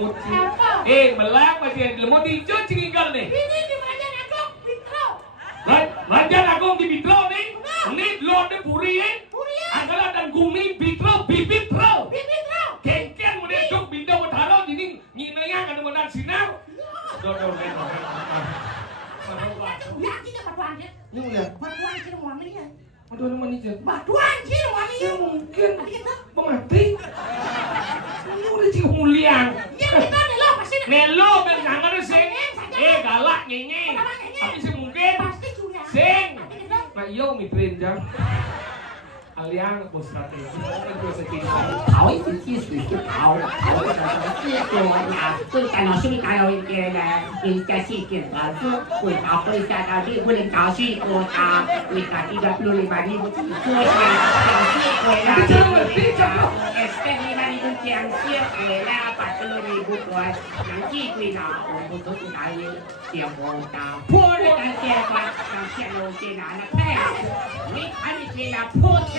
lemut sih. Apa? Melak masih yang lemut hijau cinggal nih. Ini di Rajan Agung, Bitro. Rajan Agung di Bitro nih. Ini Lorde Puri Puri. adalah dan Gumi Bitro Bibitro. Bitro. Kengken mulai dok binda bertaro jadi nyinanya kan menang sinar. Dodol nih. Ya kita batuan sih. Ini udah. Batuan sih mau ambil ya. Aduh mana manajer. Batuan sih mau ambil ya. Mungkin Tadi kita. mati. Ini udah cing huliang. Ya kita nelo pasti. Nelo ben jangan sing. Galak nyenye. Tapi sih mungkin. Pasti juga. Sing. Tadi kita. Nah iyo mitrin jang. Aliang bos strategi. Itu sekitar. 跑一直继续去跑，跑的是多呀，所以干老师你干了一个呢，人家是给儿子会打会下到去，不能搞去过他，会打一个路里把你不做些讲些回来，este ni na ni tu 讲些回来，把这路里不过，能记归那我不都是打也结果打，破了那些把那些路些拿了拍，你看你这那破的。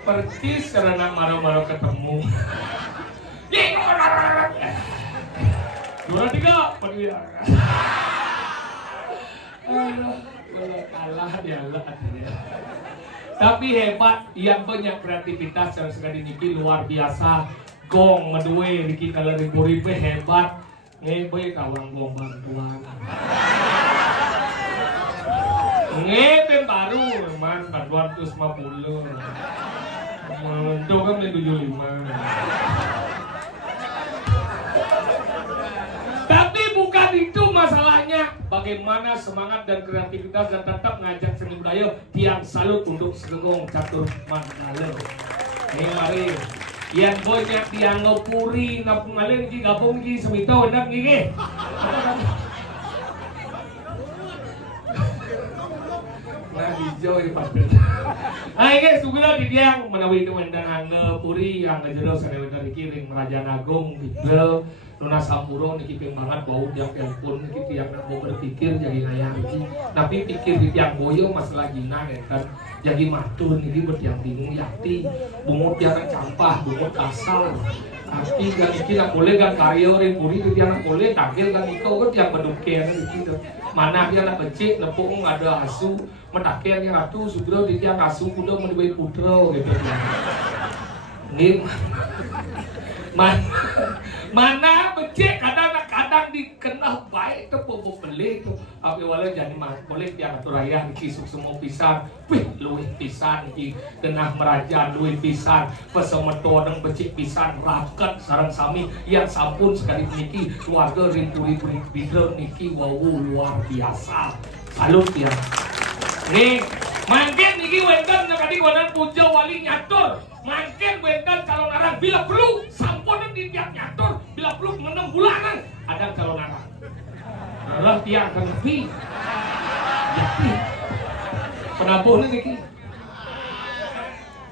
Percis karena marah-marah ketemu. Dua tiga, pergi. Kalah dia lah. Tapi hebat, yang banyak kreativitas yang sekali niki luar biasa. Gong medue, Riki kalau ribu hebat. Ngebe kawan gong bantuan. Ngepeng baru, man 450. Itu kan 75. Tapi bukan itu masalahnya. Bagaimana semangat dan kreativitas dan tetap ngajak seni budaya tiang salut untuk Segegong Catur Manggala. Ini mari. Yang banyak tiang ngepuri ngapung ngalen ki gabung ki semito enak nggih. Nah hijau ini pasir. Nah ini sugera di tiang menawi itu mendang ngepuri yang ngejero sanewen iki ring Raja Agung gitu. Nuna Sampuro niki ping banget bau tiang telepon niki tiang nak mau berpikir jadi ngayang iki. Tapi pikir di tiang boyo masalah gina kan. Jadi matur niki bertiang bingung yakti bungut tiang campah bungut kasar. Tapi kan iki nak boleh kan karya ring puri di tiang nak boleh tagil kan iko kan tiang beduken gitu. Mana dia nak becik nepung ada asu metaken yang atuh sugro di tiang asu kuda mau dibayi putra gitu. Nih mana becek kadang-kadang dikenal baik itu bobo beli itu tapi walau jadi mah boleh yang atur raya kisuk semua pisan wih luwih pisan iki genah meraja luwih pisan pesemeto dan becik pisan raket sareng sami yang sampun sekali niki keluarga ribu-ribu bidro niki wow luar biasa salut ya nih mangkin niki wenten nekadi wadan puja wali nyatur mangkin wenten calon arang bila perlu sampun di tiap nyatur bila perlu 6 bulanan ada calon arang Allah tiang akan lebih jadi penabuh ini niki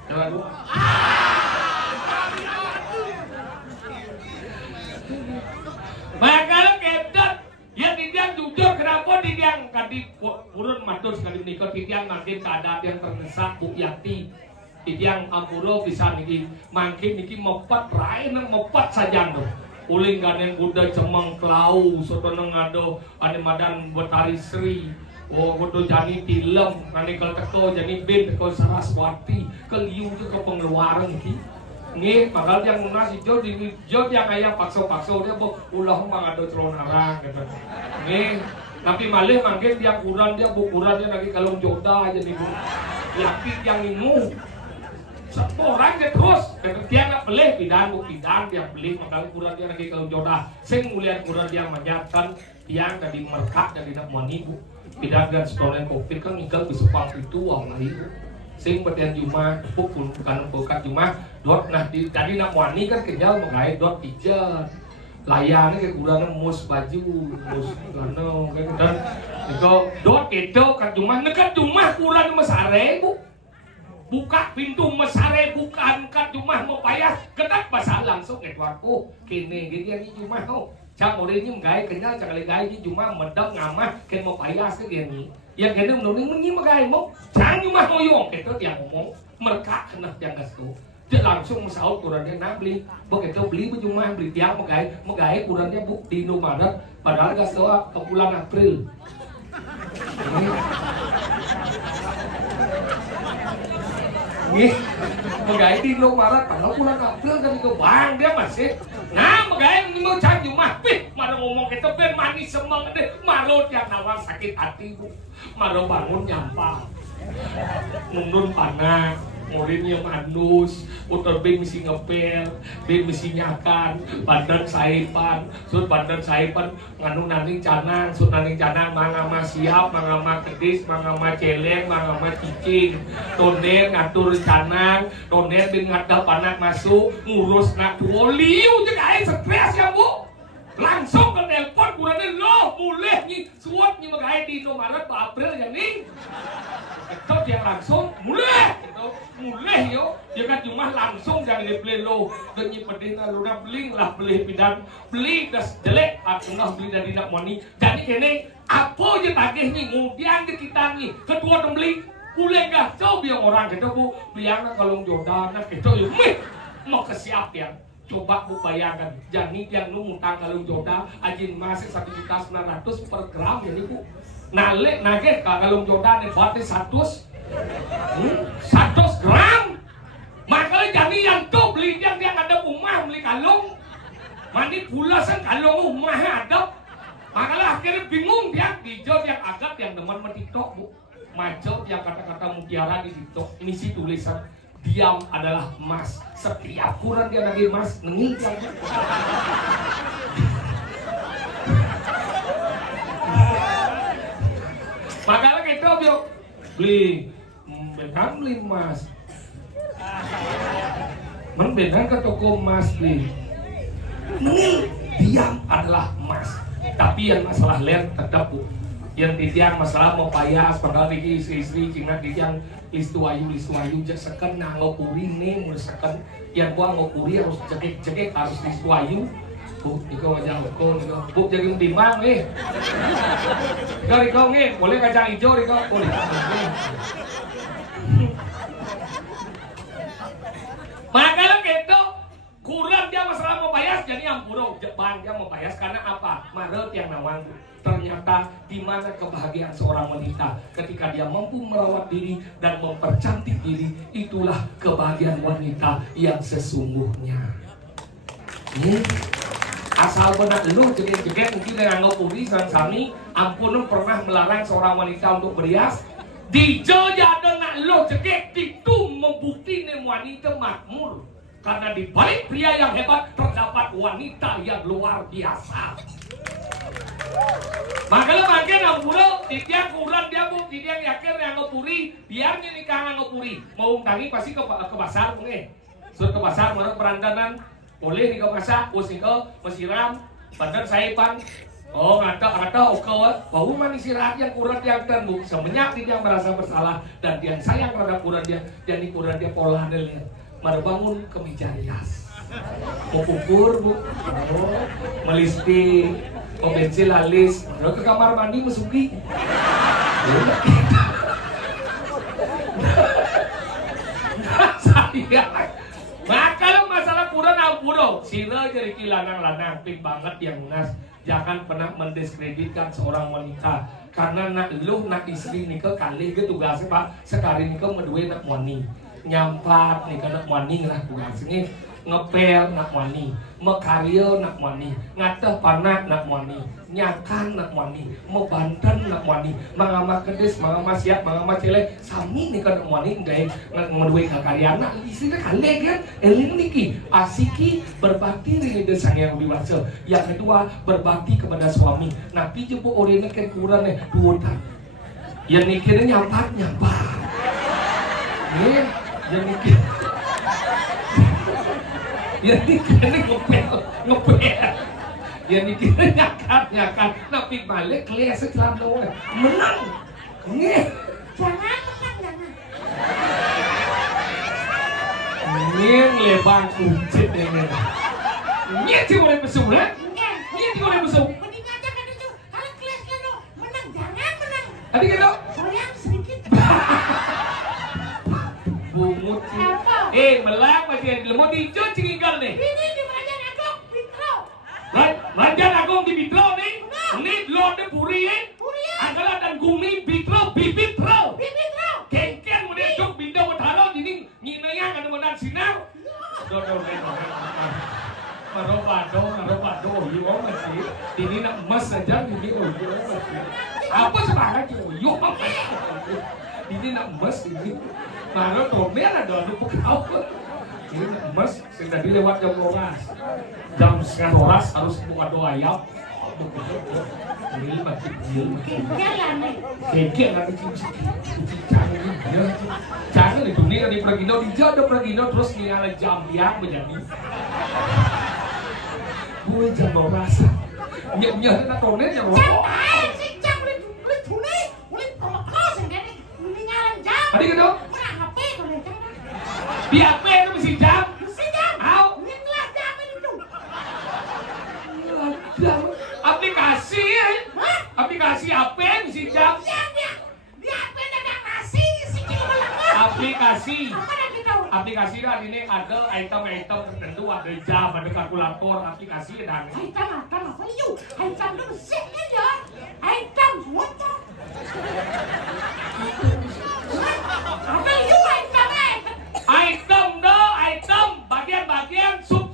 jangan lupa makanya kedet ya tiang jujur kenapa tiang kadi purun matur sekali menikah tiang makin keadaan yang terdesak Bu Yati tiang ampuro bisa niki mangkin niki mepet rai nang mepet saja no uling ganen kuda cemeng klau soto nang ado ane madan betari sri oh kudu jani tilem nani kal teko jani bin teko Saraswati keliu ke pengeluaran niki nggih bakal yang munas ijo di ijo yang aya pakso-pakso dia ulah mah ado celonarang gitu nggih tapi malih mangkin tiap ukuran dia bukuran dia lagi kalung joda aja nih Bu yakin yang ingu orang dia terus dia nak beli pidan dia beli makanya kurang dia lagi kalau jodoh sing mulian kurang dia manjatkan tiang dari merkat dari nak mani Bu pidan dan sekolah covid kan igal bisa pang itu wang lagi sing petian cuma pun bukan bukan cuma dot nah tadi nak mani kan kenyal mengai dot pijar layarnya kayak kurang mus baju mus gano kayak gitu itu dot itu kan cuma nekat cuma kurang mesare Bu buka pintu mesare bukan kan cuma mau payah ketat pasal langsung edwarku kene gitu yang cuma ho cak orangnya menggai kenyal cak kali gai cuma medang ngamah ken mau payah sih dia nih yang kene menurut menyi menggai mau cang cuma hoyong itu dia ngomong mereka kena yang gasto dia langsung mesaut kurangnya nak beli begitu beli cuma beli tiang menggai kurangnya Bu di Indomaret padahal gasto ke bulan April nih, megay di Indomaret, padahal bulan April kan itu bang dia masih. Nah, megay mau cari rumah, malah ngomong kita ben manis semangat deh, malah yang nawar sakit hati Bu, malah bangun nyampah, nunun panah, muridnya manus, utar ben mesti ngepel, ben mesti nyakan, badan saipan, sud badan saipan, nganu naning canang, sud naning canang, mangama siap, mangama kedis, mangama celeng, mangama cicing, toner ngatur canang, toner ben ngadal panak masuk, ngurus nak tuoliu, jadi stres ya Bu. Langsung ke telepon kurangnya loh boleh nih suat nih megay di Indomaret Pak April yang nih itu dia langsung mulai gitu mulai yo dia kan cuma langsung jangan dibeli lo dan nyipedin lo udah beli lah beli pidan beli das jelek aku nah beli dari nak money jadi kene apa aja tagihnya kemudian kita nih kedua beli boleh gak coba yang orang gitu Bu biar kalau jodoh nah gitu yuk mau kesiap ya coba Bu bayangkan jani yang lu ngutang kalung joda ajin masih 1.900.000 per gram ya nih Bu nalik nage kalung joda nih buatnya 100 gram makanya jani yang tuh beli yang ada rumah beli kalung mandi pula sen kalung rumah ada makanya akhirnya bingung dia dijo yang agak yang teman metiktok Bu Macet yang kata-kata mutiara di situ, misi tulisan diam adalah emas. Setiap kurang dia lagi emas, nengik aja. Makanya kita beli emas. Benar ke toko emas beli. Nengik, diam adalah emas. Tapi yang masalah lain tetap bu. Yang titian masalah mau payas, padahal diki istri-istri cina titian listu ayu seken ngopuri nih mulai seken yang gua ngopuri harus cekik harus listu ayu bu iko kacang hijau bu jadi timbang nih Riko nih boleh kacang hijau Riko boleh makanya gitu kurang dia masalah mau payas jadi yang buruk Jepang dia mau payas karena apa Maret yang nawang ternyata di mana kebahagiaan seorang wanita ketika dia mampu merawat diri dan mempercantik diri itulah kebahagiaan wanita yang sesungguhnya. Asal benar lu jegek mungkin dengan ngopuri sami ampun pernah melarang seorang wanita untuk berias di Jogja dengan lu jegek itu membuktikan wanita makmur karena di balik pria yang hebat terdapat wanita yang luar biasa. Makanya makin ampuro, titiang kurang dia bu, titiang yakin yang ngopuri, biarnya nikah ngopuri. Mau tangi pasti ke pasar mungkin. Suruh ke pasar menurut perandanan, boleh nih ke pasar, usik ke mesiram, badan saya pan. Oh ngata oke, bahwa manis istirahat yang kurang yang bu, semenyak titiang merasa bersalah dan yang sayang terhadap kurang dia, jadi kurang dia pola dia, bangun kemeja rias. Mau pupur bu, melisti, mau bensin alis, mau ke kamar mandi mesuki. Saya, kalau masalah kurang ampuro, sila jadi kilanang-lanang, pik banget yang nas. Jangan pernah mendiskreditkan seorang wanita karena nak lu nak istri nikah kali ke tugasnya pak sekali nikah medue nak wani nyampat nikah nak wani lah tugasnya ngepel nak wani, mekaryo nak wani, ngateh panak nak wani, nyakan nak wani, mebanten nak wani, mangama kedes, mangama siap, mangama celek, sami nih kan nak wani nggak ngedue kakaryana, istrinya kale kan, eling niki, asiki berbakti rini desang yang dewasa, yang kedua berbakti kepada suami, napi jemput orangnya kan kurang nih duotan, yang nikirnya nyampat, nih, yang nikir ya dikira ngepel ya dikira nyakat tapi balik kelihatan setelah doang menang nih Jangan menang. nih lebang kuncit ini nih sih boleh besuk ya nih sih boleh besuk Mending aja kan itu. Kalau kelas lo menang jangan menang. tadi gitu Goyang sedikit. bungut melang masih lemot hijau cinggal nih Ini di Rajan Agung Bitro. Rajan Agung di Bitro nih ini lode puri adalah dan gumi Bitro bibitro kengken udah dok bintang bertalo jadi nyinanya kan menang sinar marobado yo masih ini nak emas saja ini oh yo masih apa semangat yo ini nak emas ini mana tomel ada lupa kau ini emas sudah dilewat jam 12 jam setengah 12 harus buka doa ayam ini makin kengkel nanti canggih di dunia di Pragino di jodoh Pragino terus nyala jambiang menjadi gue jam 12 nyek nak tonet yang rokok tadi gitu di HP itu mesti jam au aplikasi HP mesti jam aplikasi kan ini ada item tertentu ada jam ada kalkulator aplikasi dan item bagian sup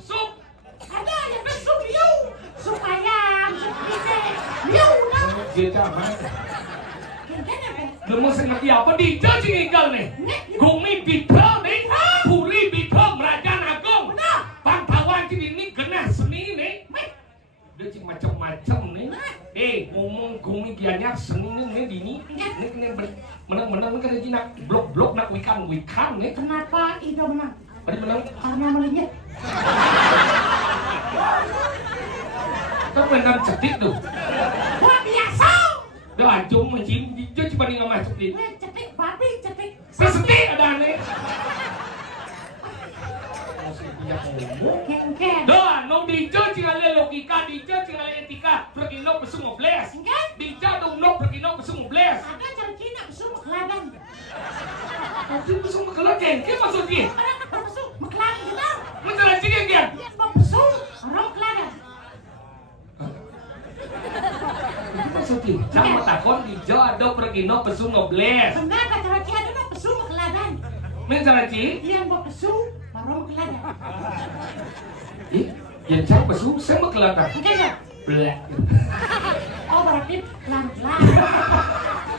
ada yang besuk liu supaya supaya liu dah dia apa kan Đừng có sinh apa di chơi sing ikel nih. Gumi bitro nih. Puri bitro Raja Agung. Bangsawan sini ini kena seni nih. Dia cing macam-macam nih. Ngomong gumi gianya seni nih dini. Nih menang-menang kan lagi nak blok-blok nak wikan nih. Kenapa itu menang? Tadi menang. Karena melihat. Kan menang cedik tuh. Wah biasa. Dah anjung macam dia cuma ni ngamai cedik. Cetik babi cetik. Sesetik ada nih. Ken. Dah, no dijo cingale logika, dijo cingale etika, perkino besumo bles. Dijo dong no perkino besumo bles. Ada cara Cina besuk mekeladan. Tapi besumo kelakeng, ke maksudnya? Orang kata besuk mekeladan gitu. Macam apa cingeng dia? Dia mau besuk orang mekeladan. Maksudnya, sama takon dijo ada perkino besumo bles. Benar kata cara Cina itu besuk mekeladan. Macam apa Dia mau besuk orang mekeladan. Yang cak besu, saya mau kelihatan. Oke enggak? Blek. Oh berarti pelan-pelan.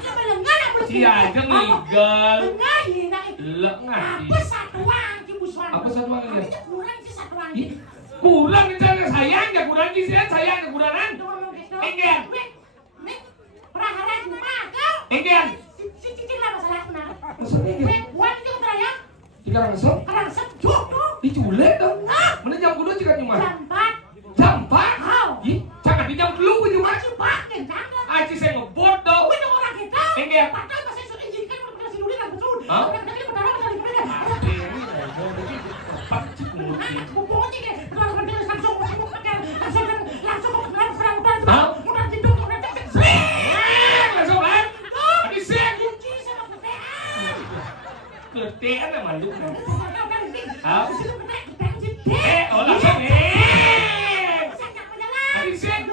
Coba lengan apa sih? Cia aja ngigel. Lengan ya. Lengah. Apa satu wangi busuan? Apa satu wangi? Artinya kurang sih satu wangi. Kurang itu sayang ya kurang sih sayang ya kurangan. Enggak. Nih, peraharan rumah kau. Enggak. Cicing lah masalah benar. Maksudnya enggak. Wan itu keraya. Tiga langsung. Orang sejuk tuh. Diculik dong. Mana jam kudu juga cuma. Jam 4. Jam 4? Kau. Ih, jangan di jam dulu gue cuma. Masih pakai jangan. Aci saya ngebot dong. Kau itu orang kita. Enggak. Padahal masih sudah izinkan untuk kasih dulu dan betul. Hah? Orang tadi benar benar benar. Ini ngomong begitu. Cepat cik mungkin. Bumbung aja deh. Benar benar langsung langsung serang Hah? udah tidur udah cepet. Langsung kan? Tadi siang. Kunci sama ketean. Ketean sama lu. Hah? Oh langsung Tadi siang.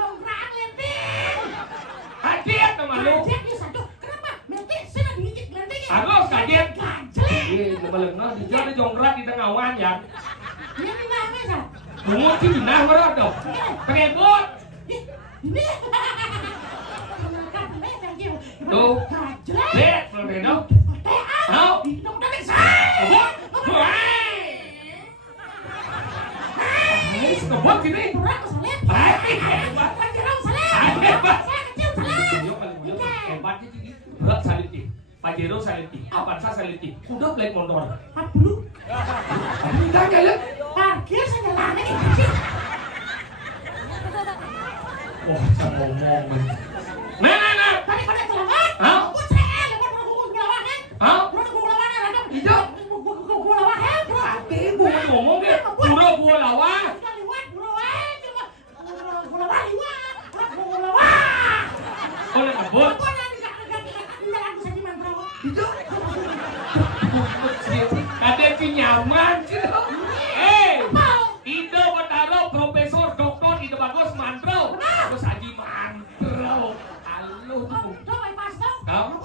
Kaget sama lu. Harus kaget. Kebelengan di jalan jongrat di tengah awan ya. Bungut sih binah merah dong. Pengebut. Tuh. Lihat, belum ada. Hau. Kebut. Kebut sini. Hebatnya sih. Berat saliti. Pajero saliti. Avanza saliti. Udah black motor. Tidak kalian. Parkir saja lama nih. Wah, saya ngomong. Nah. Tadi pada terlambat. Hah? Aku saya lepas gulawan kan. Hah? Gulawan ada. Itu. Gulawan kan. Tapi gua ngomong deh. Gua lawan. Oh, nak kebut. Itu. Ada si nyaman sih. Ido Bataro Profesor Doktor Ido Bagus Mantro. Terus Haji Mantro. Halo tuh. Kamu?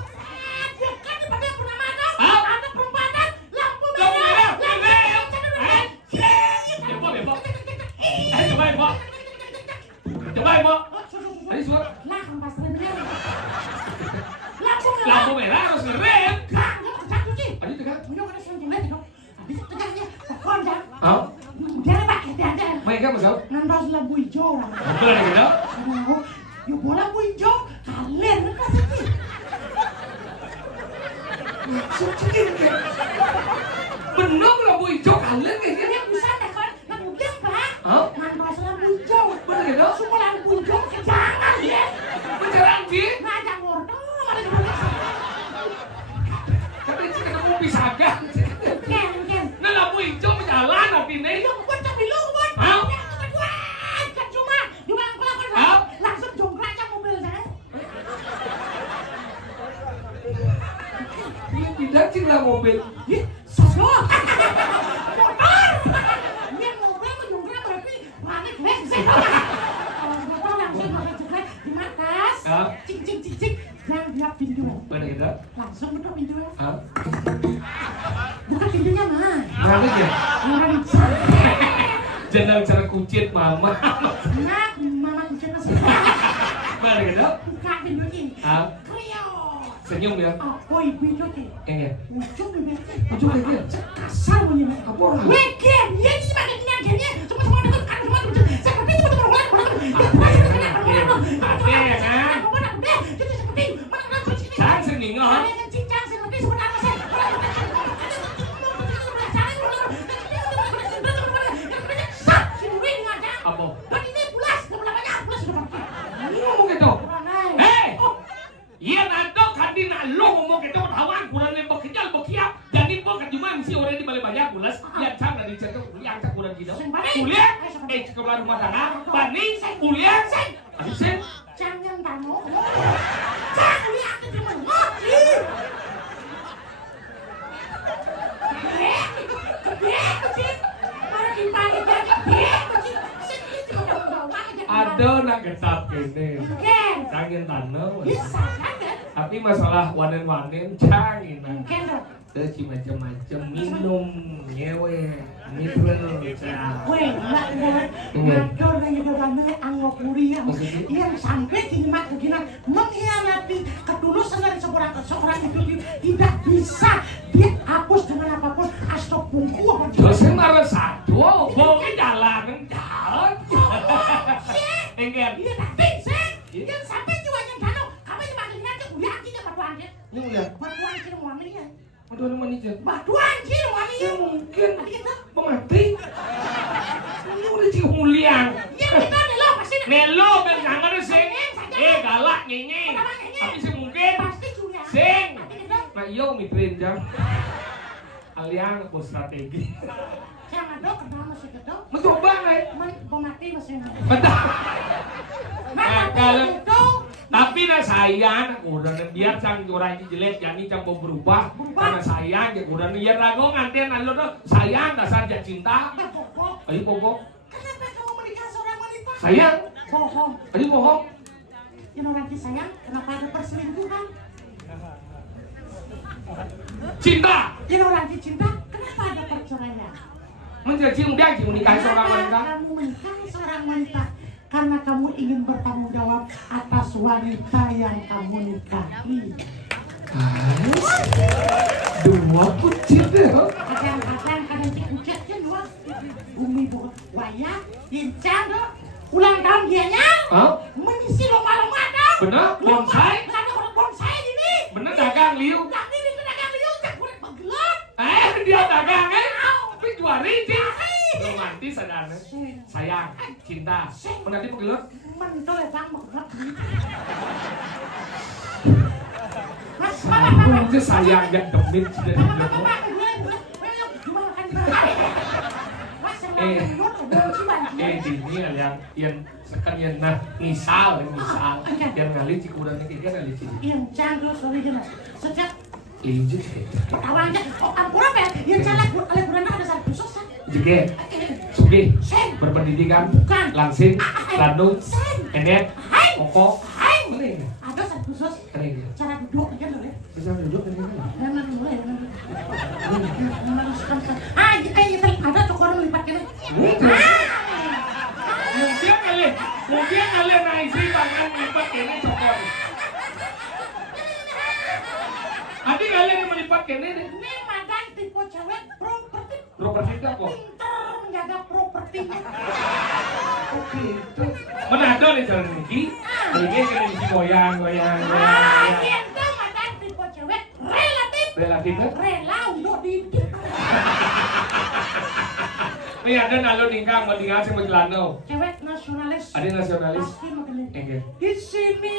Coba ibu. Tadi suara lampu merah harus ngerem. Tadi tegang. Oh, mereka masuk. Nandas labu hijau lah. Boleh gitu. Yo bola labu hijau kalian kan sedih. Bener lampu hijau kalian kayaknya. Yang bisa dah kan labu biang pak. Oh, Nandas labu hijau. boleh gitu. Semua labu hijau jangan ya. Bicara sih. Ngajak ngordo. Tapi kita mau pisahkan. Ken. Nah lampu hijau jalan nanti nih. Yo buat tapi lu buat. Hah? Kan cuma aku lakukan Hah? langsung jongkrak aja mobil saya. Dia tidak sih lah mobil. Ih, sono. Motor. Ini mobil menjongkrak berarti pakai kles sih. Motor langsung pakai jepret di atas. Hah? Cing. Yang dia pintu. Boleh gitu. Langsung buka pintu. Hah? Buka pintunya mah. Berapa ya? Orang santai. Jangan cara kucit mama. Nah, mama kucing masih. Boleh gitu. Buka pintunya. Hah? Krios. senyum ya. Apa ibu itu ki? Iya. Ujung ibu. Ujung lagi ya. Kasar punya. Apa orang? Wekem, dia sih pakai nyangkirnya. Semua dekat kan semua seperti itu teman-teman. Ada ya kan? Jangan seni ngah. Apa? Ngomong gitu. Iya nanti kandi lo ngomong gitu tawan kurang lembok kejal bokiap. Jadi gua kan cuma mesti orang di balik banyak bulas. Yang cang dari cetok yang cang kurang gitu. Kuliah, sekolah rumah tangga. Bani, kuliah, aduh sen. Jangan tamu. Jangan kuliah ke cuma ngopi. Ada nak getap kene. Jangan tanah. Bisa kan? Tapi masalah wanen-wanen jangan. Mungkin dong. Terus macam-macam minum, nyewe, mitrel, cah. Weh, enggak. Ngatur yang juga ramai anggap kuliah. Maksudnya? Yang sampai kini begini mengkhianati ketulusan dari seorang itu tidak bisa dihapus dengan apapun. Astagfirullah apa Terus marah satu, boleh jalan. Enggak. Iya tapi sen, yang sampai juga yang tahu kamu cuma ingat kuliah tidak batuan dia. Ini udah. Batuan sih wanita. Aduh, mana aja. Batuan sih wanita. Ya mungkin Tadi kita, mati. Ini udah cium muliang. yang kita nelo pasti. Melo ben jangan sing. Galak nyenye. Tapi sih mungkin. Pasti juga. Sing. Tadi kita, Nah iya mitrin jang. Kalian aku strategi. jangan dong kenal masih kita. Mencoba nggak? Pemati masih. Betul. Nah, kalau itu tapi nah sayang udah biar sang orang jelek jadi cang mau berubah karena sayang ya udah biar ragu ngantian alo tuh sayang dasar jat cinta. pokok. Ayo pokok Kenapa kamu menikah seorang wanita? sayang Bohong. ayo bohong Yang orang disayang, kenapa ada perselingkuhan? cinta Yang orang dicinta, kenapa ada perceraian? menjadi mudah sih menikahi seorang wanita. Kamu menikahi seorang wanita karena kamu ingin bertanggung jawab atas wanita yang kamu nikahi. Dua kucing deh. Kadang-kadang dikuceknya dua. Umi buat wayang, yincang dong. Ulang tahun dianya, Hah? mengisi lomba-lomba dong. Bener bonsai Ada orang bonsai ini. bener dagang liu. Yang ini pedagang liu, cak kulit pegelot. Dia dagang tapi juari sih romantis ada sayang cinta menanti pegelut Mentol ya bang, pegelot. Mas, aku aja sayang gak demit sudah dibilang ini yang sekan yang nah misal yang ngali cikuran ini kan ngali cikuran Yang canggul sorry gimana? Sejak injuk awal aja, oh ampun apa ya? Yang salah bulan ada salah khusus kan? juga sugi Sen, berpendidikan bukan. langsing landung Sen, enet hai, pokok hai. mana ini Ada salah khusus. mana ini Cara duduk aja dulu ya. bisa duduk ini kan Jangan dulu ya. Ada cokor melipat kene. mungkin kalian naisi tangan melipat kene cokor Adi kalian yang melipat kene deh Ini madan tipe cewek properti. properti itu apa? Pintar menjaga propertinya. Oke itu mana ada nih jalan ini ini kena isi goyang Itu madan tipe cewek relatifnya rela untuk didik. ini ada nalo ningkang mau tinggal sih mau jelano Cewek nasionalis. ada nasionalis Pasti begini. enggak Di sini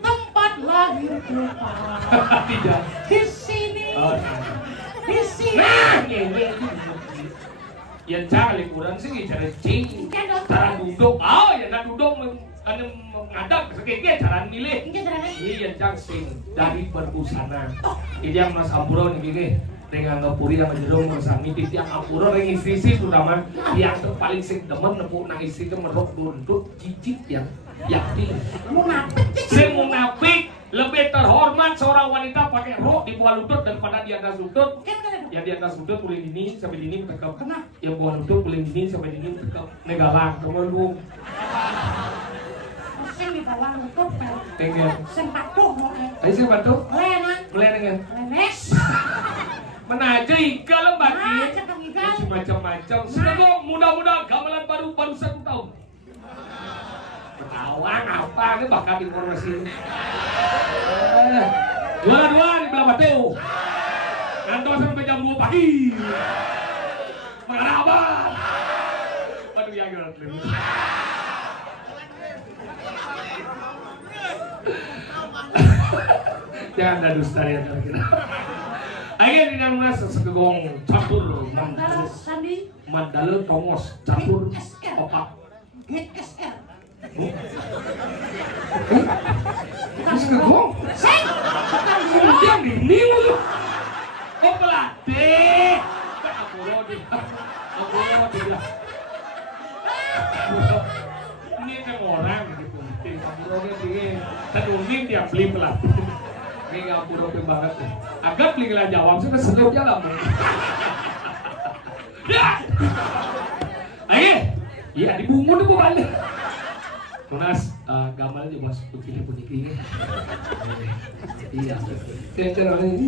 tempat lahir kita. tidak Di sini. oh Di sini. nah ini yang cara liburan sih cara cing cara duduk ya nak duduk anu mengadap sekeke cara milih ini yang cang sing dari berbusana ini yang mas ampuro nih gini dengan ngepuri sama jerung bersami titi yang ampuro yang istri terutama yang paling sing demen nepuk nang istri itu merok buntut cicit yang yakti sing munafik lebih terhormat seorang wanita pakai rok di bawah lutut daripada di atas lutut yang di atas lutut boleh dini sampai dini tekap yang bawah lutut boleh dini sampai dini tekap negalang kemelung Sing di bawah lutut. tinggal Sing patuh mau. ayo siapa tuh Len Melenengan. Lenes. Menaja ika lo Ah, bagi. cakap ikan. Macam-macam. Sedang mudah-mudahan gamelan baru 1 tahun. Ketawang apa ini bakat informasi ini. Dua di belah batu. Kantor sampai jam 2 pagi. Mengarah apa? Aduh ya gila. Jangan ada dusta ya kira-kira. Ayo di nama sesegong catur Mandala Sandi. mandala tongos catur GSR. opak. GSR. Sesegong. Seng. Kemudian ini lu. Oh pelatih. Aku rodi. Ini kan orang gitu. Aku rodi dia. Tenungin dia beli pelatih. Ini aku rodi banget. Agak beli nggak jawab sudah selip jalan. Ya. Ayo. Iya dibungun tuh balik. Tunas gamal juga putih ini. Iya. Cara ini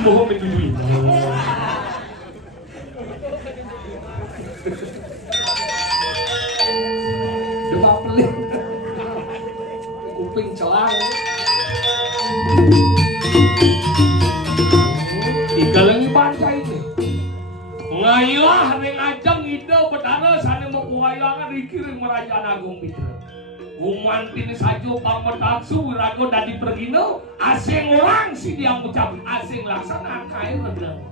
bohong menunjui. Coba pelit. Kuping celang. Ikalangi bancai ini. Ngayah ning ajang ide betara sane mau kuwayangan dikirim Merajaan Agung Mitra. Umantin sajo pametaksu wirago dadi pergino asing orang si dia ngucap asing laksana kae bener.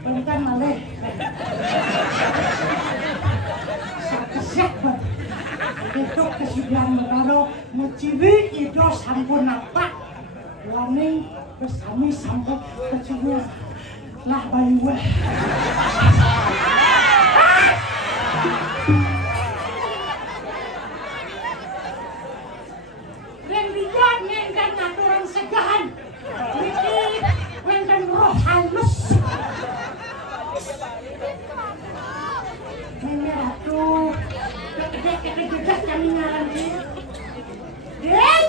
Balikan malih. Sakesek banget. Itu kesudahan berkaro muciwi itu sampun apa? Warning bersami sampai kecuali Lah bayi gue. Rendian ngendan aturan segahan. Ini ngendan roh halus. Nenek atuh. Kejejak kami ngaran ini. Dek.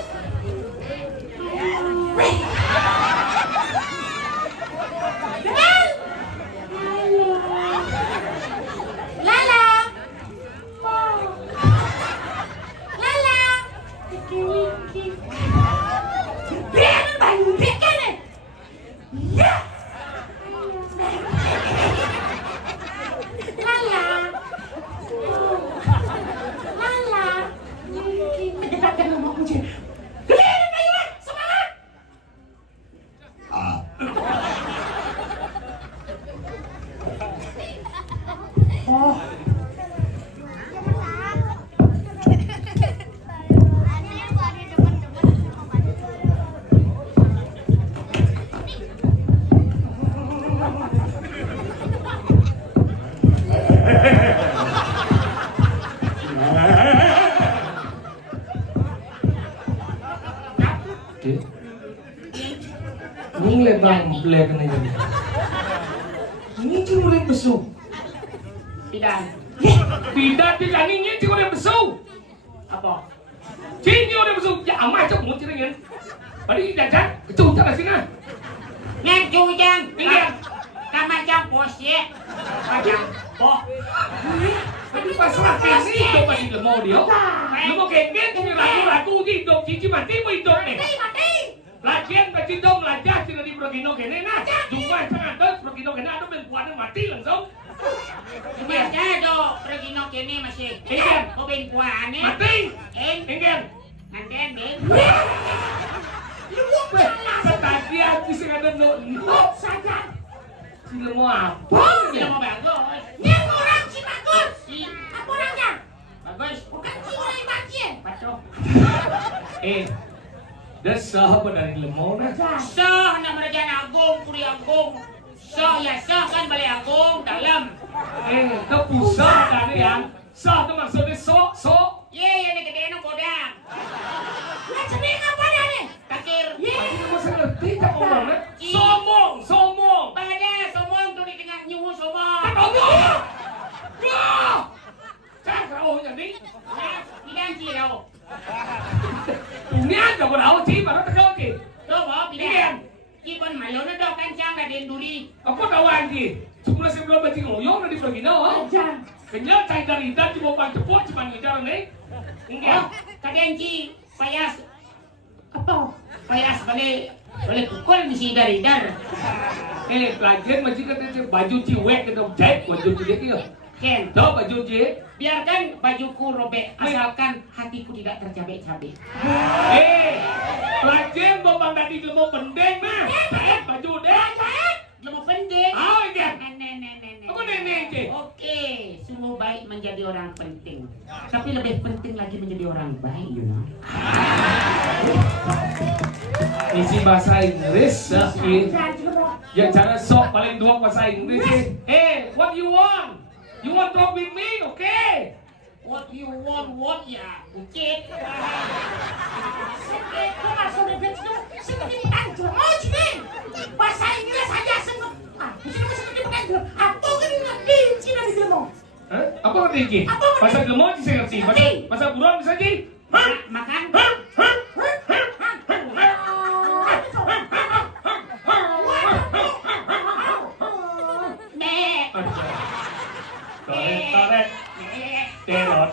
Ini lebang belak nih jadi. Ini cuma yang besuk. Tidak. Tidak ini cuma yang besuk. Apa? Cini orang besuk. Ya amat cok mau ciri kan. Tadi jajan kecil cara sini. Neng cujang. Iya. Kamar jam bos ya. Macam boh. Tadi pasrah kesi coba di lemau dia. Lemau kengket punya ragu-ragu hidup cici mati mau hidup nih. Lagian bagi dong lajah sih di Progino kene nah. Jumpa sangat terus Progino kene ada bentuan mati langsung. Biasa do Progino kene masih. Iya. Oh bentuan nih. Mati. Enggen. Nanti enggen. Tadi habis ada no Saja. si lemau apa? Tidak mau bagus. Yang orang si bagus. Si Apa orangnya? bagus. Bukan si orang yang bagus. Patuh. Dasar apa dari lemau nah? Sah nama Raja Agung, Puri Agung. Sah ya sah kan balai Agung dalam. Itu pusat dari yang sah itu maksudnya sok. Ye yang ni gede no bodang. Lah jeneng apa dah ni? Takir. Ini masa ngerti tak ngomongnya? Somong. Pada somong tu di tengah nyuhu somong. Ngomong. Wah. Cak kau jadi. Bidan cirau. Ini ada berapa sih baru terkau sih? Tu bawa bidan. Ibon malu na dok kancang Raden Duri. Aku tahu lagi. Sebelum baca ngoyong di Progino. Ajar. Kenyal cai dari dan cuma pan cepot cuma ngejar nih. Enggak. Kadenci payas. Apa? Payas boleh pukul mesti dari dar. Pelajar masih kata baju ciwek kita jahit baju ciwek itu. Ken. Tahu baju ciwek? Biarkan bajuku robek asalkan hatiku tidak tercabik-cabik. Pelajar bambang tadi lemau pendek mah. Jahit baju deh. Lemah pendek. Oh iya. Nenek. Aku nenek je. Oke, sungguh baik menjadi orang penting. Tapi lebih penting lagi menjadi orang baik, you know. Isi bahasa Inggris sakit. Ya cara sok paling dua bahasa Inggris. What you want? You want talk with me? Okay. What you want, what ya? Ucit. Itu maksudnya begitu. Sedikit anjur. Oh, cing. Bahasa Inggris saja seneng. Sedikit anjur. Aku kan ngerti Cina di Gelemo. Apa ngerti Ki? Bahasa Gelemo bisa ngerti. Bahasa Buron bisa Ki? Makan. Toret. Tero.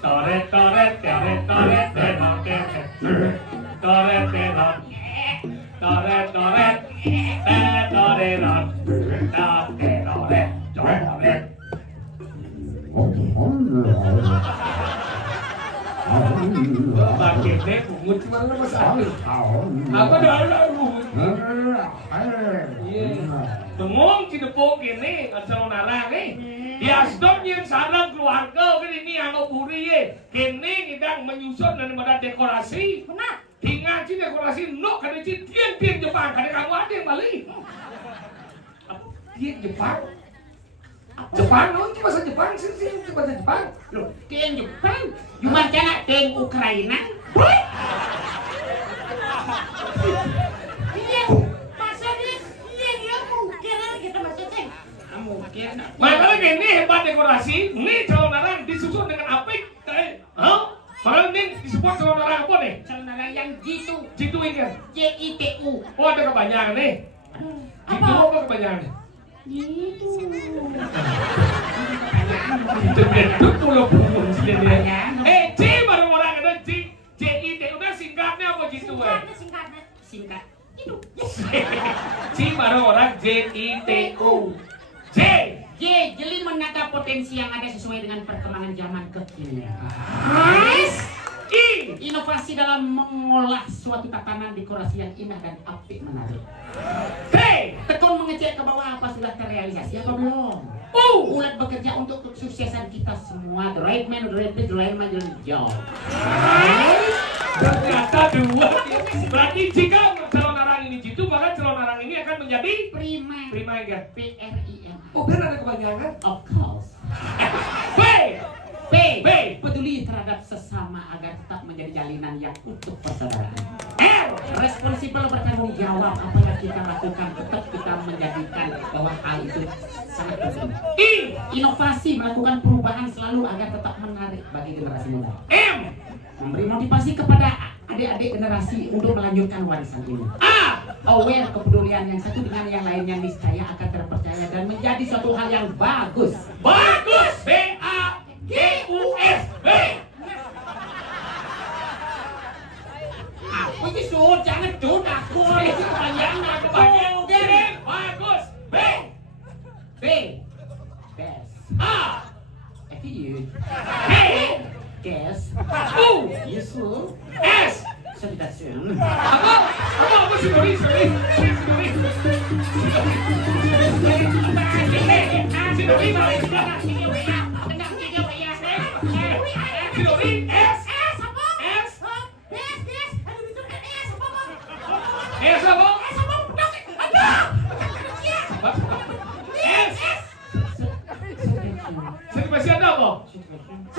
Toret. Toret. Bangkit deh, pungut cuma lu masalah. Apa dah lu? Demong cidepok ini asal narang nih. Di Asdod yang sarang keluarga kan ini yang oburi ye. Kini kita menyusun daripada dekorasi. Benar. Tinggal ci dekorasi no kada ci tiang Jepang kada kamu ada yang balik. Iya Jepang. Jepang, oh itu bahasa Jepang sih itu bahasa Jepang. Loh, teng Jepang. Cuma cana teng Ukraina. Iya, maksudnya iya mungkin kita maksudnya. Mungkin. Makanya gini hebat dekorasi, ini calon narang disusun dengan apik. Padahal ini disebut calon narang apa nih? Calon yang jitu. Jitu ini kan? JITU. Oh ada kebanyakan nih. Jitu apa kebanyakan nih? Gitu. Itu pulau burung sih dia. Banyak. J baru orang ada JIT udah singkatnya apa jitu ya? Singkatnya. Singkat. Itu. J baru orang JITU. J. Jeli menata potensi yang ada sesuai dengan perkembangan zaman kekinian. I. Inovasi dalam mengolah suatu tatanan dekorasi yang indah dan apik menarik. T. Tekun mengecek ke bawah apa sudah terrealisasi apa belum. Ulat bekerja untuk kesuksesan kita semua. The right man, the right place, the right man, the right job. Ternyata dua. Berarti jika calon narang ini jitu, maka calon narang ini akan menjadi prima ya. PRIM. Oh benar ada kebanyakan. Of course. B. B. Peduli terhadap sesama agar tetap menjadi jalinan yang utuh persaudaraan. R. Responsibel bertanggung jawab apa yang kita lakukan, tetap kita menjadikan bahwa hal itu sangat penting. I. Inovasi melakukan perubahan selalu agar tetap menarik bagi generasi muda. M. Memberi motivasi kepada adik-adik generasi untuk melanjutkan warisan ini. A. Aware kepedulian yang satu dengan yang lainnya niscaya akan terpercaya dan menjadi suatu hal yang bagus. Bagus. B. A. G. U. S. B. Apa itu suruh jangan dun aku itu kebanyakan Kebanyakan. Bagus. B. B. Best. A. Attitude. G. Guess. U. Useful. S. Satisfaction. Apa sih Dori? S. S apa? S. Des. Aduh itu kan S apa? S apa? S apa? Aduh. S. Satisfaction apa?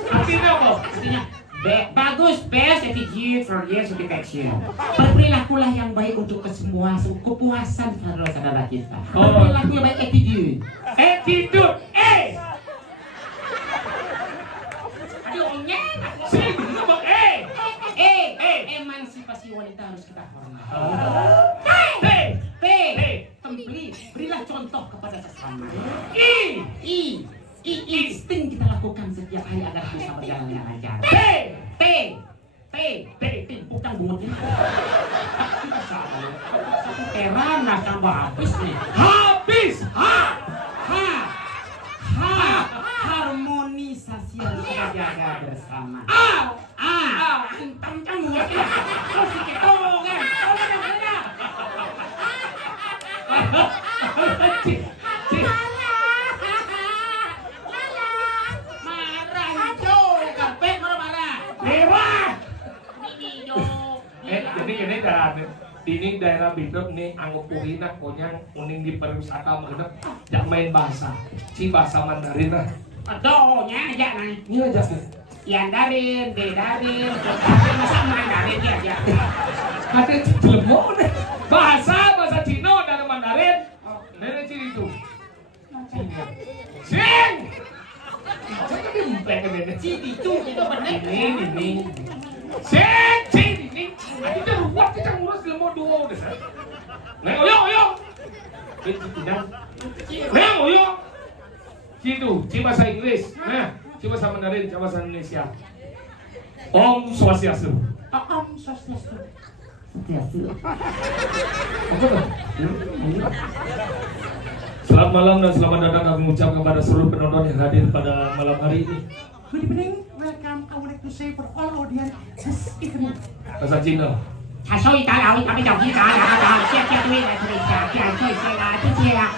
Artinya apa? Artinya bagus, best attitude for year satisfaction. Berperilakulah yang baik untuk kesemua kepuasan saudara kita. Berperilaku yang baik attitude. Attitude. A. Aduh, nyet. Sini ngomong A. Emansipasi wanita harus kita hormati. T. P. Template. Berilah contoh kepada sesama. I. Insting kita lakukan setiap hari agar bisa berjalan dengan lancar. T. Bukan bungutin. Kita salah. Satu teran lah tambah habis nih. Habis. Harmonisasi yang kita jaga bersama. Antam kamu ya. Terus kita kan. Jadi ini daerah Bidok nih anggap purina konyang uning di pariwisata mana jak main bahasa si bahasa Mandarin lah. Aduh, aja nih. Ini aja sih. Yandarin, Dedarin, masa Mandarin aja. Ada jelemo deh. Bahasa Cina dan Mandarin. Nenek ciri itu. Sing. Saya dimpek ke nenek. Itu bener. Ini. Sing. Kita ruwet kita ngurus jelemo dua udah. Neng oyo. Neng oyo. Gitu, ci bahasa Inggris. Nah, ci bahasa Mandarin, ci bahasa Indonesia. Om Swastiastu. Om Swastiastu. Selamat malam dan selamat datang kami mengucap kepada seluruh penonton yang hadir pada malam hari ini. Good evening, welcome. I would like to say for all audience this evening. Bahasa Cina. 他手一打了，他们叫你打打，谢谢对了，对下，谢谢啦，谢谢啦。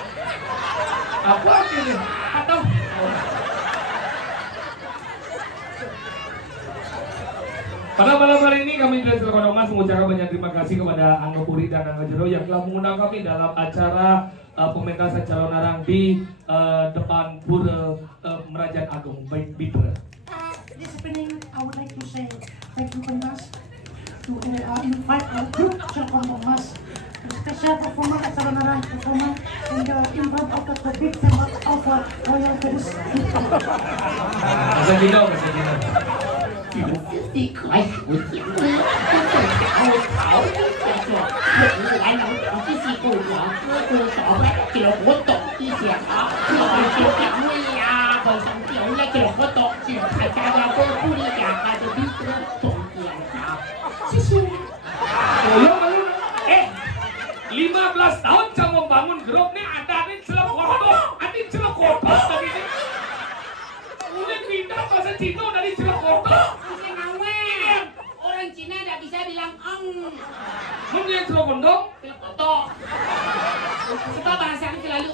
Apa ini? Atau Pada malam hari ini kami dari Telkom Mas mengucapkan banyak terima kasih kepada Angga Puri dan Angga Jero yang telah mengundang kami dalam acara pementasan calon arang di depan Pura Merajaan Agung Bitra. This evening, I would like to say thank you very much to invite our group Celkom Mas, special performer at Saranarang performer in the in front of the big table of Royal Venus. 可是你know，可是你know。你可爱我讲了，好叫做我来了，我这是个我哥哥嫂子，叫我懂一些啊，就讲了呀，好像讲了叫我懂，就大家要多鼓励点，那就比这重点啊，谢谢。Eh, 15 tahun saya membangun grup nih ada nih Cilekoto, ada Cilekoto tadi nih. Udah pindah bahasa Cina dari Cilekoto. Orang Cina tidak bisa bilang Mungkin Cilekoto. Cilekoto. Sebab bahasa ini selalu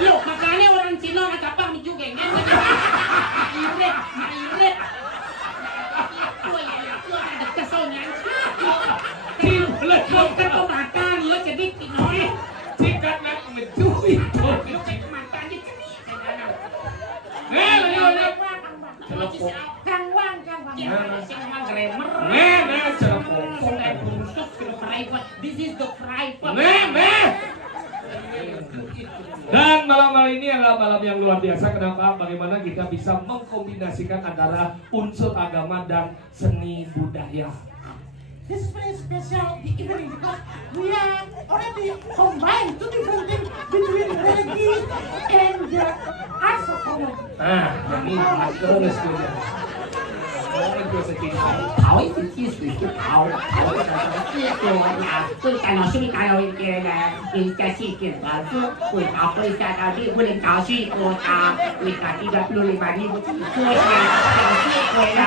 Loh, makanya orang Cina nak capang ni juga kan? Irit. Itu ada kesonya. Kita kau makan, lo jadi tinoi. Jika nak mencuri, Lo cek makan je ceri. Kang Wang. Memang grammar. Cilekoto. This is the private. Dan malam hari ini adalah malam yang luar biasa. Kenapa? Bagaimana kita bisa mengkombinasikan antara unsur agama dan seni budaya. This is very special the evening because we are already combined two different things between religion and the arts of our. Ini terus juga. 跑一次技术就跑的制作呀，所以大老师们大有一个呢，人家是给儿子会打会下到ที่ผู้เล่นต่อชื่อโกตาวิกาที่แบบลุยมาที่ผู้ช่วยเนี่ยต่อชื่อโกตา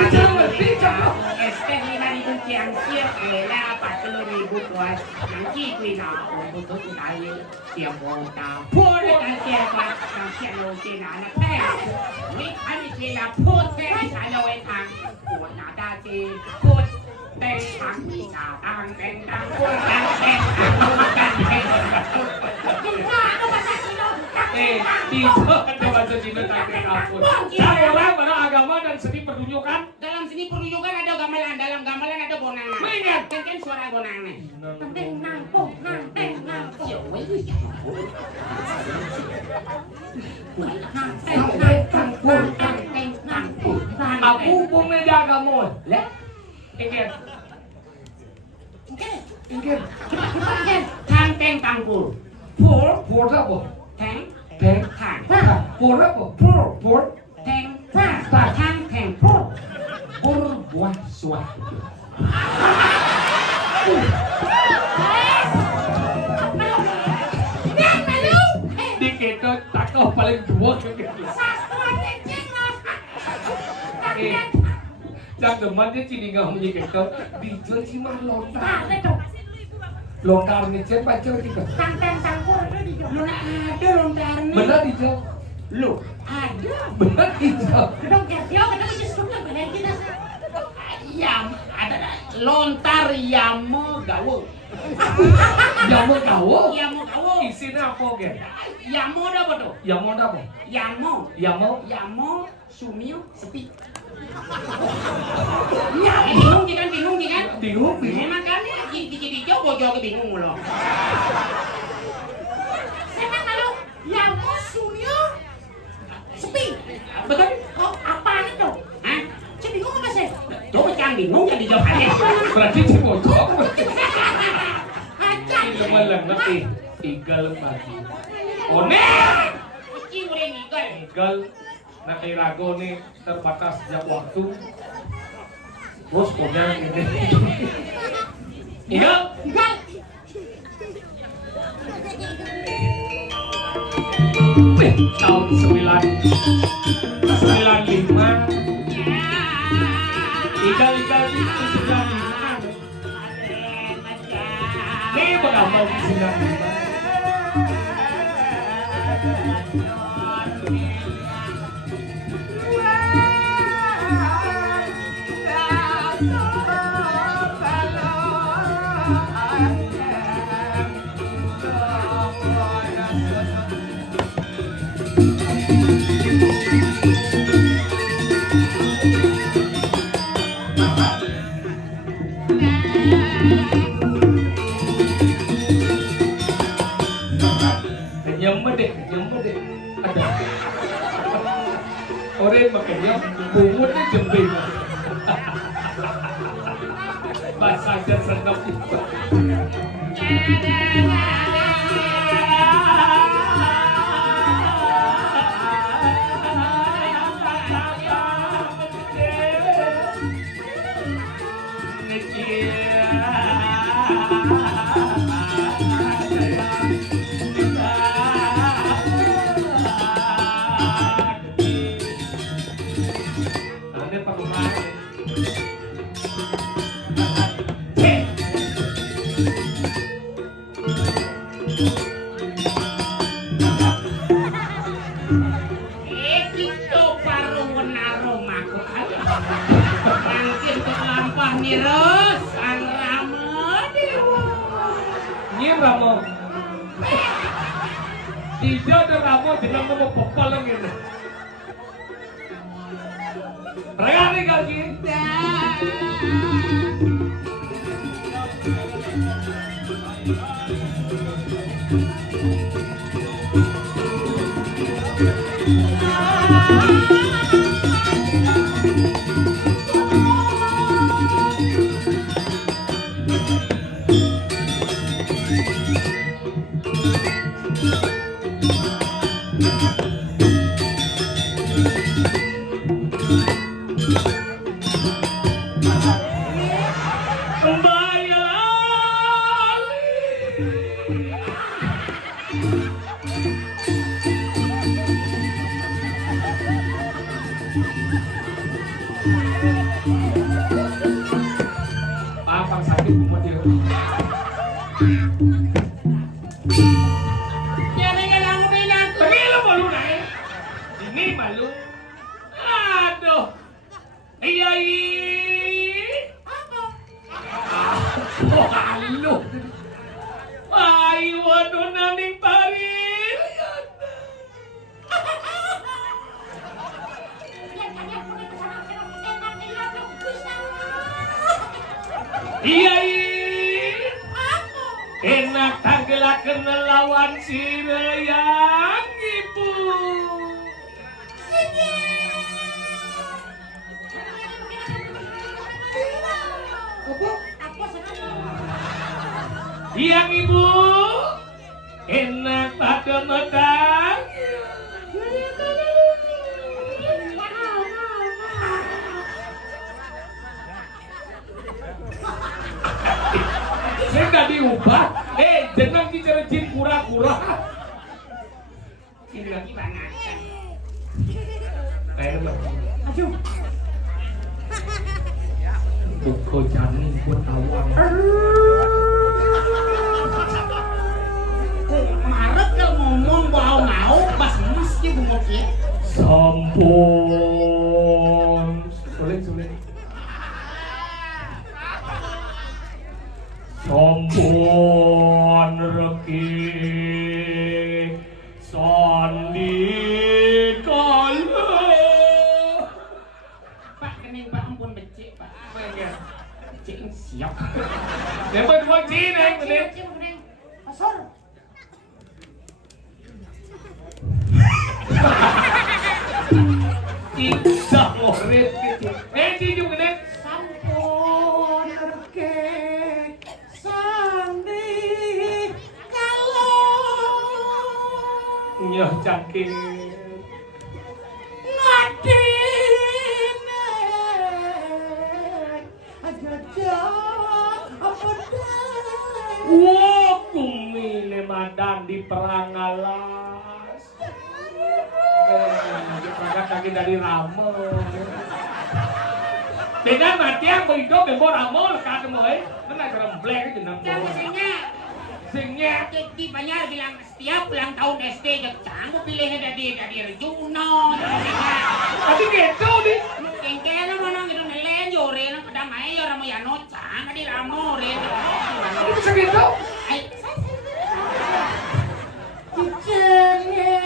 เอสเตนีนาที่เจียงเชี่ยเอล่าปัตตลุยบุตรหนังที่กุยนาบุตรที่ได้เจียงโกตาพูดเลยกันเจียงว่าเจียงโลเจียงนาแท้วิอันนี้เจียงพูดแท้ไม่ใช่เราเองทางปวดหนาตาเจียพูดเต็งทางมีหนาทางเต็งทางพูดกันเต็งทางพูดกันเต็ง Tidak ada bahasa Cina tak ampun. Saya orang mana agama dan seni pertunjukan. Dalam seni pertunjukan ada gamelan, dalam gamelan ada bonangan. Ingat. Kan suara bonangan. Nang nang. Aku punya agama. Leh. Ingat. Thang teng tangpul. Pur apa? Thang Thang. Pur apa? Pur. teng thang teng pul. Pur buah suah. Di kita tak kau paling dua gitu. Jangan teman dia cini nggak punya kita dijual cuma lontar. Lontar ni siapa jual kita? Lu nak ada lontar ni. Benar dijual. Lu ada. Benar dijual. Yam ada lontar yamo gawo. Yamo kau? Yamo gawo. Isinya apa ke? Yamo dah apa tu? Yamo apa? Yamo sumio sepi. Ya, bingung kan? Bingung. Memang kan jadi jauh ke bingung loh. Betul? Apaan itu? Hah? Saya bingung apa sih? Coba jangan bingung jadi jawabannya. Berarti si bocok. Ajar. Lemelang nanti igal lagi. One. Kucing udah ngigal. Igal nak irago nih terbatas sejak waktu. Terus punya ini. Igal. Tahun 95. Igal itu 95. Ini berapa di sini? makanya bungutnya jembing. Bahasa aja seneng. Ramo, tidak ada Ramo dengan mau pepalang ini. Reali gaji. Enak tanggelakeun lawan si Reyang Ibu. Yang Ibu enak pada medang. Saya nggak diubah. Jangan bicara jin kura-kura. Ini lagi banget. Aduh. Buko janin buat awang. Marek kalau ngomong bau mau pas mesti bungkuk ya. Sampun. Sulit. Sampun reki sandi kala. Pak kening Pak ampun becik Pak. Becik siap. Dapat dua cina ini. Asal. Tidak murid gitu. Cium gede. Sampun reke sandi kalau Nyah cangking. ngadine aja apa dah. Wah, kumine madan di perang alas. Diperangkat lagi dari Ramo. Dengan mati yang begitu bebo Ramo lekat mulai. Mana geremblek itu nang. Singnya. Jadi banyak bilang setiap ulang tahun SD jangan pilihnya dari Juno. Tapi gitu di. Kengkelo mana gitu nelen jore nang kedamai orang mau yano cang di Ramo re. Itu bisa gitu. Cicenge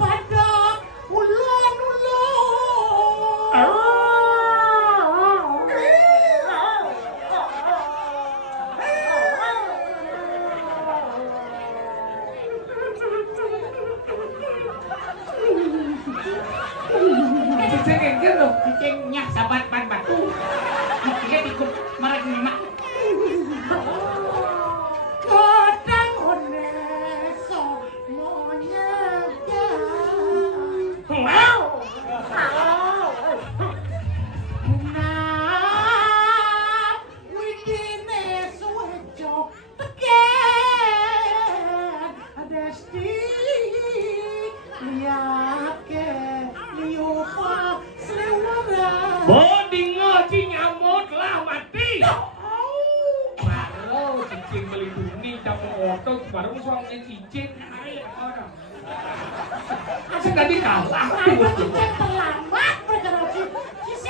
pada ulon-ulon. foto bareng suami cicit. Asik tadi kalah. Kenapa kita terlambat bergerak?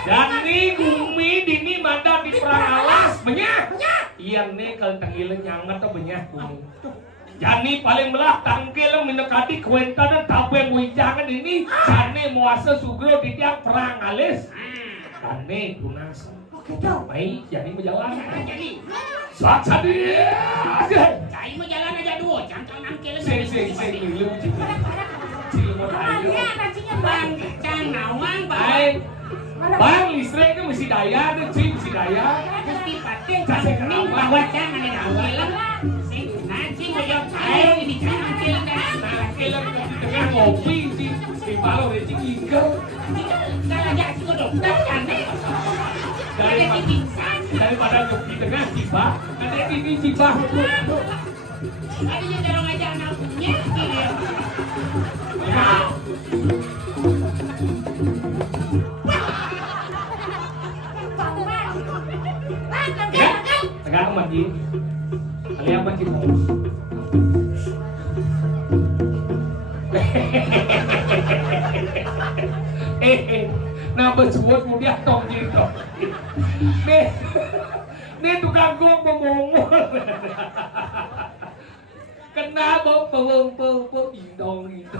Dan nih Gumi dini mada di perang alas benyah. Iya nih kalau tanggilnya nyangat tuh benyah Gumi. Jani paling belah tangkil mendekati kuenta dan tabeng wijangan ini Jani muasa sugro di tiang perang alis. Jani tunas. Oke, jauh. Baik, Jani berjalan. Jadi, Suat sadi. saya mau jalan aja dulu, jangan nangkil Sing lu cilu mau Ada ayo. nantinya Bang, bang. can nawang, bang. Baik. Bang listrik itu mesti daya tuh cing mesti daya. Mesti pakai kasih kening bahwa jangan ada nangkil. Sing, nanti mau jawab saya ini jangan nangkil kan. Nangkil di tengah ngopi sih. Di balo deh cing ikel. Kalau aja sih kok dokter kan. Ada pingsan. Daripada di tengah tiba, ada ini tiba. Ada yang dorong aja anaknya. Nah, tengah amat di. Kalian apa sih? Nah bersuat mulia tong gitu. Nih tukang gua pemongol. Kenapa pemongol indong gitu?